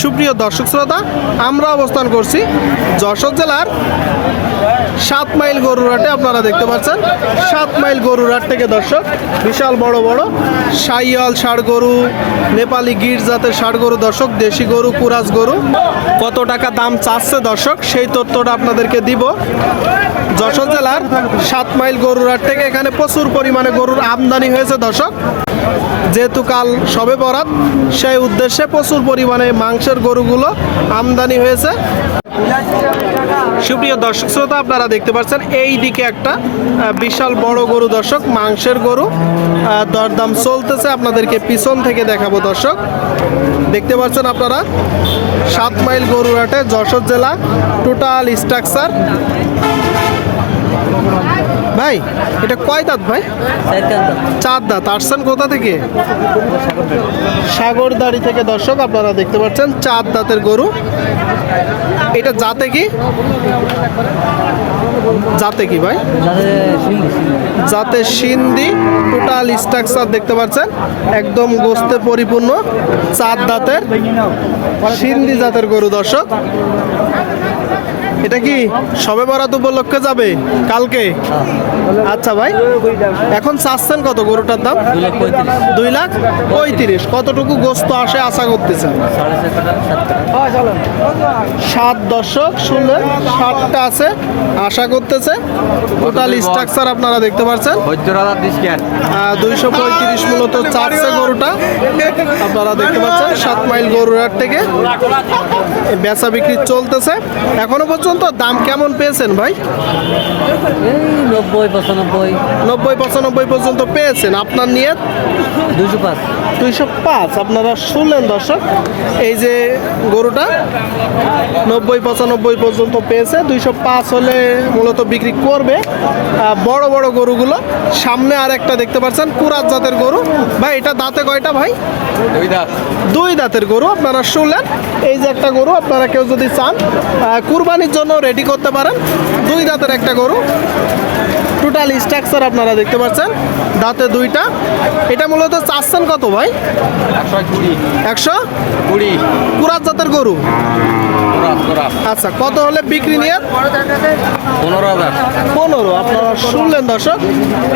সুপ্রিয় দর্শক শ্রোতা, আমরা অবস্থান করছি যশোর জেলার সাত মাইল গরুরহাটে আপনারা দেখতে পাচ্ছেন। সাত মাইল গরুরহাট থেকে দর্শক, বিশাল বড় বড় সাইয়াল ষাড় গরু, নেপালি গির জাতের ষাড় গরু দর্শক, দেশি গরু কুরাজ গরু, কত টাকা দাম চাচ্ছে দর্শক, সেই তথ্যটা আপনাদেরকে দিব। যশোর জেলার সাত মাইল গরুরহাট থেকে এখানে প্রচুর পরিমাণে গরুর আমদানি হয়েছে দর্শক। যেহেতু কাল সবে বরাত, সেই উদ্দেশ্যে প্রচুর পরিমাণে মাংসের গরুগুলো আমদানি হয়েছে। সুপ্রিয় দর্শক শ্রোতা, আপনারা দেখতে পাচ্ছেন এই দিকে একটা বিশাল বড় গরু দর্শক, মাংসের গরু দরদাম চলতেছে। আপনাদেরকে পিছন থেকে দেখাবো দর্শক। দেখতে পাচ্ছেন আপনারা, সাত মাইল গরুরহাটে যশোর জেলা টোটাল স্ট্রাকচার। ভাই, এটা কয় দাঁত ভাই? চার দাঁত। আসছেন কোথা থেকে? সাগরদাড়ি থেকে দর্শক, আপনারা দেখতে পাচ্ছেন চার দাঁতের গরু। এটা জাতে কি? জাতে কি ভাই? জাতে সিন্ধি। টোটাল স্ট্রাকচার দেখতে পাচ্ছেন, একদম গোস্তে পরিপূর্ণ, চার দাঁতের, সিন্ধি জাতের গরু দর্শক। এটা কি সবে বরাত উপলক্ষে যাবে কালকে? আচ্ছা ভাই, এখন চাচ্ছেন কত গরুটার দাম? দুই লাখ পঁয়ত্রিশ। কতটুকু গোস্ত আসে আশা করতেছেন? সাত দশক শুনলেন সাতটা আছে আশা করতেছে। টোটাল স্ট্রাকচার আপনারা দেখতে পাচ্ছেন দুইশো পঁয়ত্রিশ মূলত চারশে গরুটা। আপনারা দেখতে পাচ্ছেন, সাত মাইল গরুরার থেকে। বেচা বিক্রি চলতেছে। এখনও পর্যন্ত দাম কেমন পেয়েছেন ভাই? এই নব্বই পঁচানব্বই। নব্বই পঁচানব্বই পর্যন্ত পেয়েছেন আপনার নিয়ে দুশো পাঁচ। দুইশো পাঁচ। আপনারা শুনলেন দর্শক এই যে গরুটা নব্বই পঁচানব্বই পর্যন্ত পেয়েছে। দুইশো পাঁচ হলে মূলত বিক্রি করবে বড় বড় গরুগুলো। সামনে আর একটা দেখতে পাচ্ছেন কুরাত জাতের গরু। ভাই এটা দাঁতে কয়টা ভাই? দুই দাঁতের গরু আপনারা শুনলেন। এই যে একটা গরু আপনারা কেউ যদি চান আহ, কুরবানির জন্য রেডি করতে পারেন। দুই দাঁতের একটা গরু। টোটাল স্ট্রাকচার আপনারা দেখতে পাচ্ছেন। দাঁতে দুইটা। এটা মূলত চাচ্ছেন কত ভাই? একশো কুড়ি। কুরাত জাতের গরু? আচ্ছা কত হলে বিক্রি নিয়ে? পনেরো হাজার। পনেরো আপনারা শুনলেন দর্শক।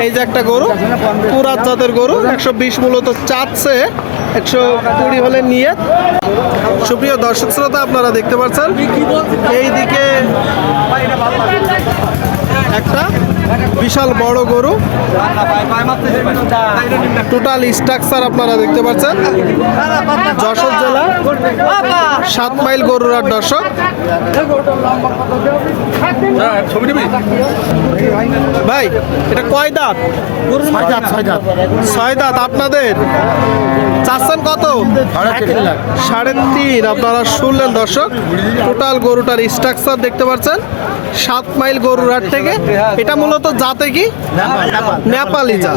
এই যে একটা গরু কুরাত জাতের গরু একশো বিশ মূলত চাচ্ছে একশো কুড়ি হলে নিয়ে। সুপ্রিয় দর্শক শ্রোতা, আপনারা দেখতে পাচ্ছেন এই দিকে একটা বিশাল বড় গরু। টোটাল স্ট্রাকচার আপনারা দেখতে পাচ্ছেন। যশোর জেলা। সাত মাইল গরুরার দর্শক। ভাই, এটা কয় দাঁত ছয় দাঁত দাঁত? ছয় দাঁত। আপনাদের? চাচ্ছেন কত? সাড়ে তিন। আপনারা শুনলেন, দর্শক। টোটাল গরুটার স্ট্রাকচার দেখতে পাচ্ছেন। সাত মাইল গরুর হাট থেকে। এটা মূলত জাতে কি? নেপালি জাত।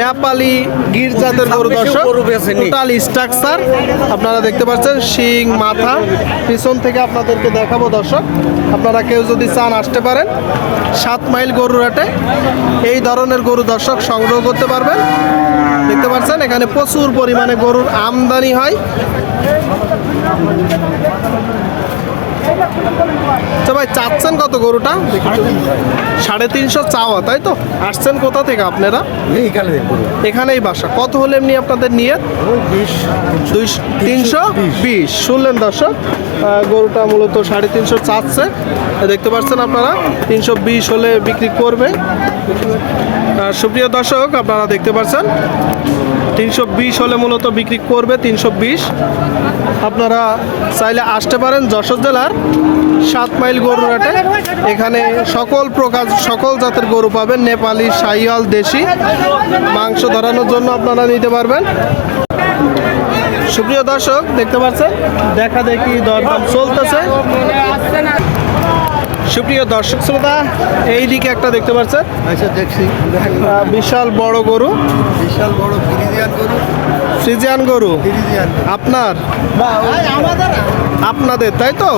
নেপালি গির জাতের গরু দর্শক টোটাল স্ট্রাকচার আপনারা দেখতে পাচ্ছেন, শিং, মাথা, পিছন থেকে আপনাদেরকে দেখাবো দর্শক। আপনারা কেউ যদি চান আসতে পারেন, সাত মাইল গরুর হাটে এই ধরনের গরু দর্শক সংগ্রহ করতে পারবেন। দেখতে পাচ্ছেন, এখানে প্রচুর পরিমাণে গরুর আমদানি হয়। তো ভাই, চাচ্ছেন কত গরুটা? সাড়ে তিনশো চাওয়া, তাই তো? আসছেন কোথা থেকে আপনারা? এখানেই বাসা। কত হলে এমনি আপনাদের নিয়ে তিনশো, বিশ। শুনলেন দর্শক গরুটা মূলত সাড়ে তিনশো চাচ্ছে। দেখতে পাচ্ছেন আপনারা, তিনশো বিশ হলে বিক্রি করবে। সুপ্রিয় দর্শক, আপনারা দেখতে পাচ্ছেন তিনশো বিশ হলে মূলত বিক্রি করবে তিনশো বিশ। আপনারা চাইলে আসতে পারেন যশোর জেলার সাত মাইল গরুর হাটে। এখানে সকল প্রকার, সকল জাতের গরু পাবেন, নেপালি, সাইয়াল, দেশি। মাংস ধরানোর জন্য আপনারা নিতে পারবেন। সুপ্রিয় দর্শক, দেখতে পাচ্ছেন? দেখা দেখি দরদাম চলতেছে। সুপ্রিয় দর্শক শ্রোতা এই দিকে একটা দেখতে পাচ্ছেন। আচ্ছা দেখছি। বিশাল বড় গরু। বিশাল বড় ফ্রিজিয়ান গরু। ফ্রিজিয়ান গরু? আপনার? আপনাদের তাই তো?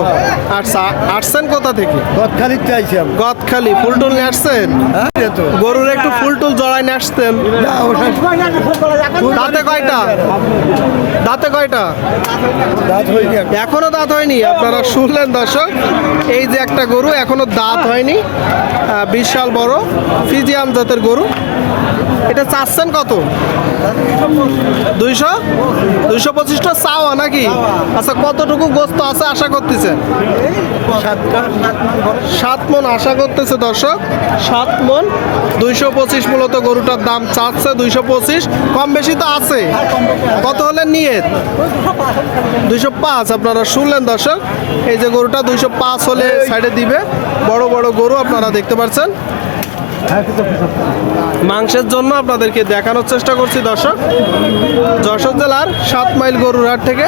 আচ্ছা আসছেন কোথা থেকে? তৎকালীন চাইছি আমি। গদখালি ফুলটুল নিয়ে আসছেন? হ্যাঁ তো। গরুর একটু ফুলটুল জড়াই নিয়ে আসতেন। দাঁতে কয়টা? দাঁতে কয়টা? এখনও। দাঁত হয়নি? আপনারা শুনলেন দর্শক এই যে একটা গরু এখনও দাঁত হয়নি। বিশাল বড় ফিজিয়ান জাতের গরু। এটা চাচ্ছেন কত? দুইশো? দুইশো পঁচিশটা চাওয়া নাকি? আচ্ছা কতটুকু গোস্ত আছে আশা করতেছে সাত মন আশা করতেছে দর্শক। সাত মন, দুইশো পঁচিশ মূলত গরুটার দাম চাচ্ছে দুইশো পঁচিশ। কম বেশি তো আছে। কত হলে নিয়ে দুইশো পাঁচ আপনারা শুনলেন দর্শক। এই যে গরুটা দুইশো পাঁচ হলে সাইডে দিবে। বড় বড় গরু আপনারা দেখতে পাচ্ছেন। মাংসের জন্য আপনাদেরকে দেখানোর চেষ্টা করছি দর্শক। যশোর জেলার সাত মাইল গরুর হাট থেকে